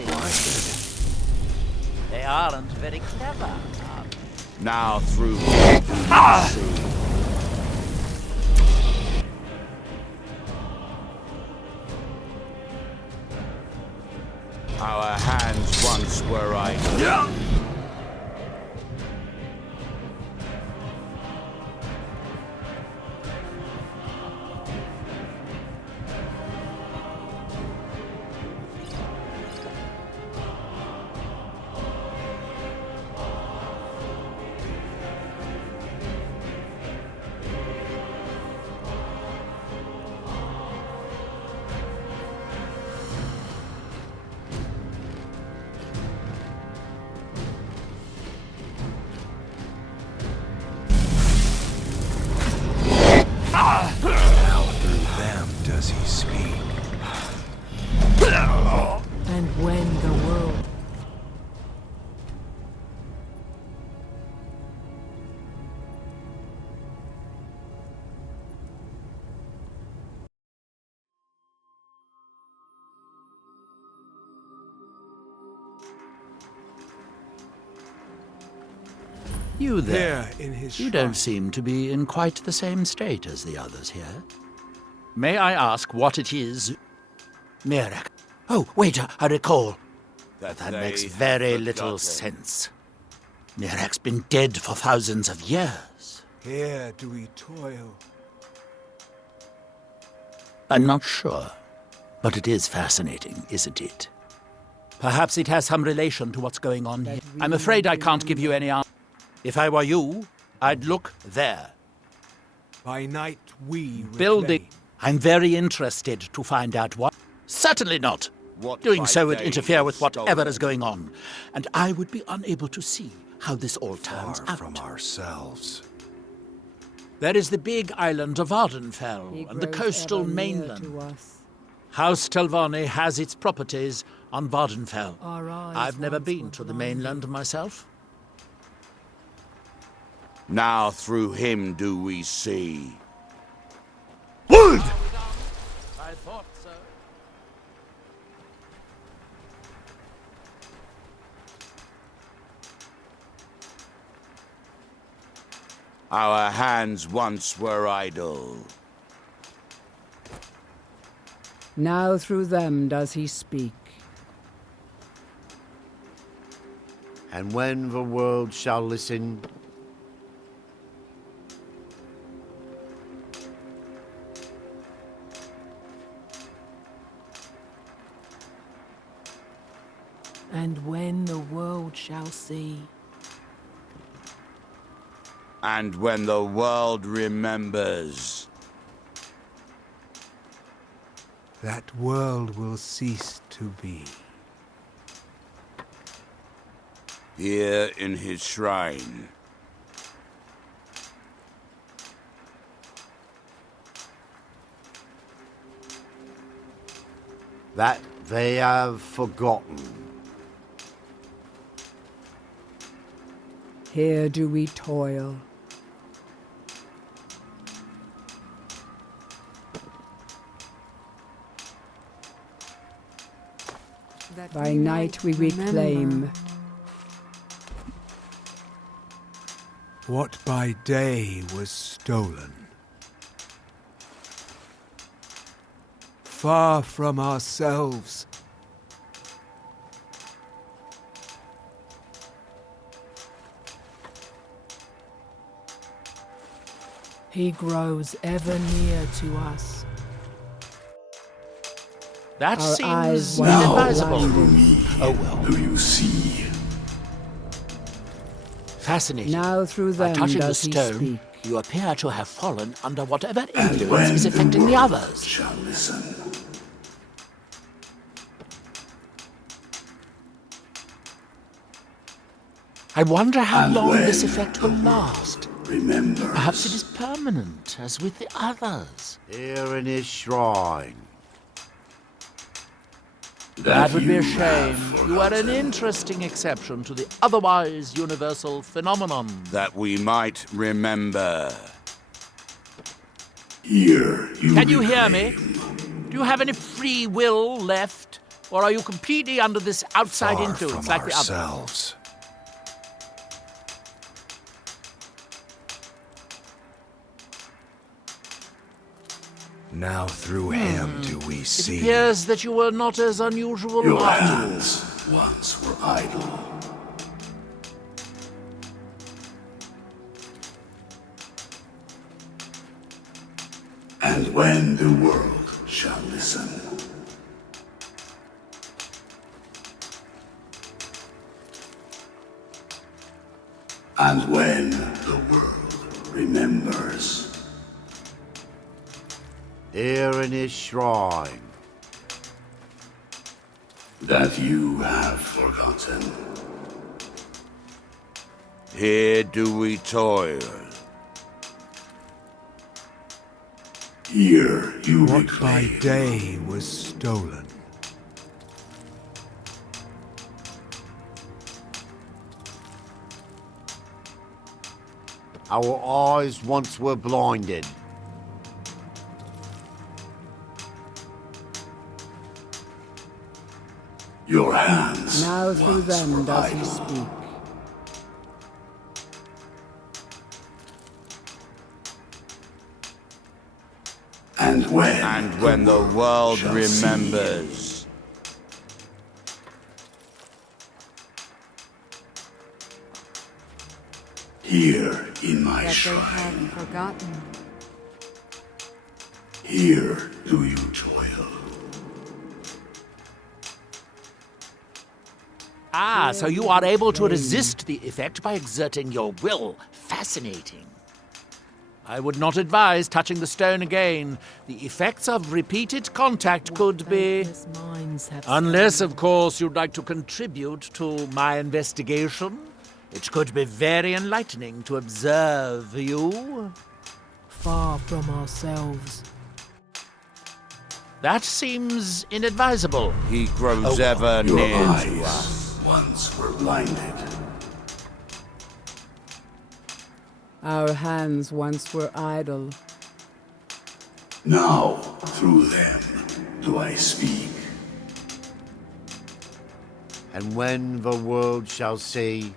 fascinating. They aren't very clever, are they? Now through our hands once were idle. Now through them does he speak. And when the world... You there. There in his You don't seem to be in quite the same state as the others here. May I ask what it is? Miraak. Oh, wait, I recall. That makes very little sense. Miraak's been dead for thousands of years. Here do we toil. I'm not sure, but it is fascinating, isn't it? Perhaps it has some relation to what's going on here. I'm afraid I can't give you any answer. If I were you, I'd look there. By night we Building. replay. I'm very interested to find out what. Certainly not. Doing so would interfere with whatever is going on, and I would be unable to see how this all turns Far out. from ourselves. There is the big island of Vardenfell and the coastal mainland. House Telvanni has its properties on Vardenfell. Our eyes I've never once been were to the blind. mainland myself. Now through him do we see. I thought so. Our hands once were idle. Now through them does he speak. And when the world shall listen, And when the world shall see. And when the world remembers. That world will cease to be. Here in his shrine. that they have forgotten. Here do we toil. By night we reclaim. What by day was stolen. Far from ourselves. He grows ever near to us. That Our seems eyes inadvisable. blinded. Oh well. Do you see? Fascinating. Now through By them touching the does he stone, speak. you appear to have fallen under whatever And influence when is affecting the others. shall listen. I wonder how And long when this effect will the last. Remember. Perhaps it is permanent, as with the others. Here in his shrine. That would be a you shame. have You are an forgotten. interesting exception to the otherwise universal phenomenon. That we might remember. Here you Can you hear me? reclaim. Do you have any free will left? Or are you completely under this outside Far influence from like the others? ourselves. Now through him do we It see. appears that you were not as unusual Your after all. hands once were idle. And when the world shall listen, and when the world remembers, Here in his shrine, that you have forgotten. Here do we toil. Here you What by reclaim. day was stolen. our eyes once were blinded. Your hands Now through once them were does he idle. speak. And When the world shall see. remembers. Here in my That they shrine, have forgotten. here do you toil. Ah, so you are able to resist the effect by exerting your will. Fascinating. I would not advise touching the stone again. The effects of repeated contact could be... Thankless minds have Unless, scattered. of course, you'd like to contribute to my investigation. It could be very enlightening to observe you. Far from ourselves. That seems inadvisable. He grows Oh, ever Your near to eyes us. once were blinded. Our hands once were idle. Now through them do I speak. And when the world shall see,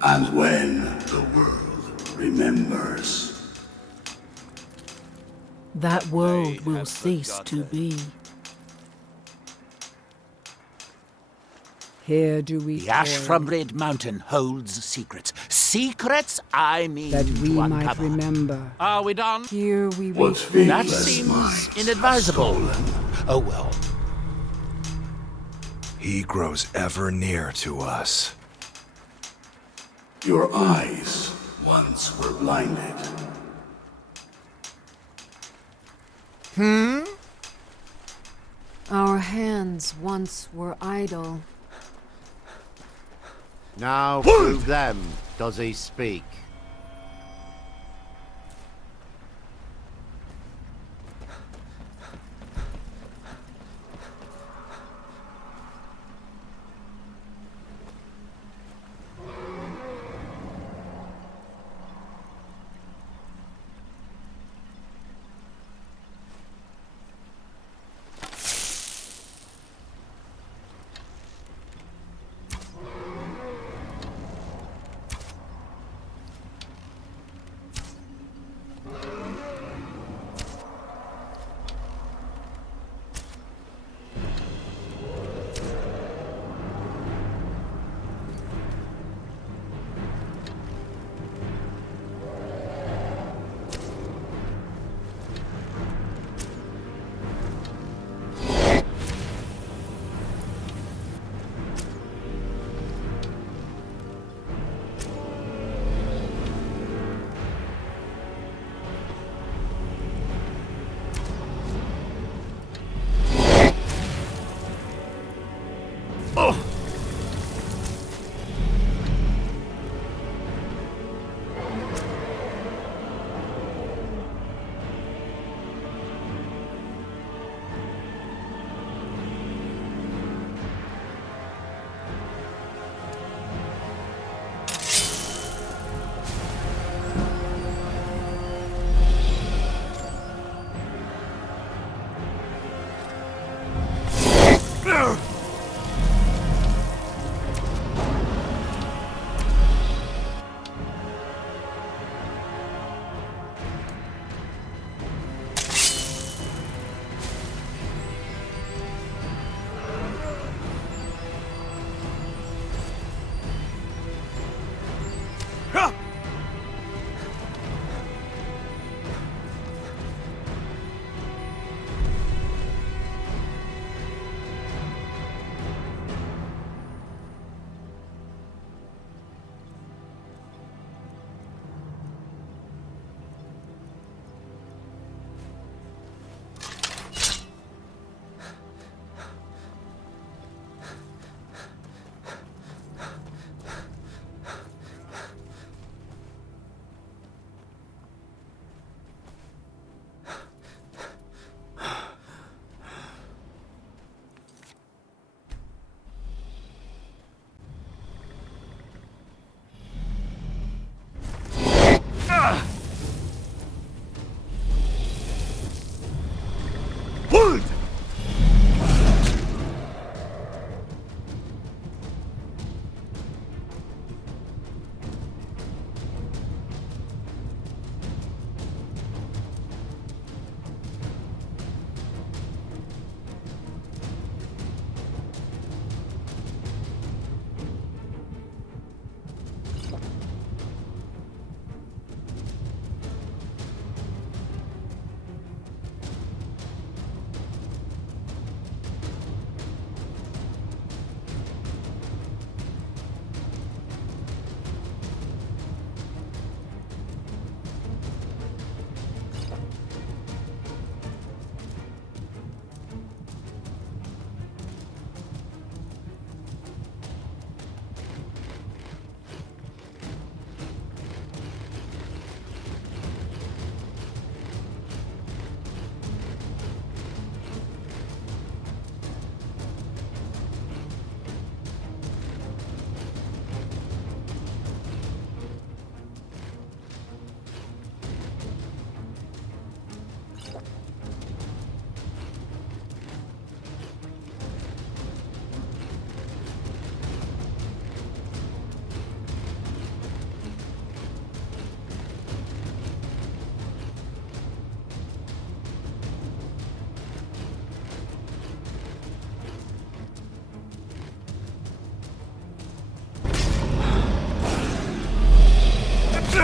And when the world remembers, That world They will have cease to forgotten. be. Here do we The ash toil, from Red Mountain holds secrets. Secrets I mean that we to might uncover. remember. Are we done? Here we what wait. That faithless seems minds inadvisable. have stolen. Oh well. He grows ever near to us. Your eyes once were blinded. Our hands once were idle. now through them does he speak.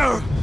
No!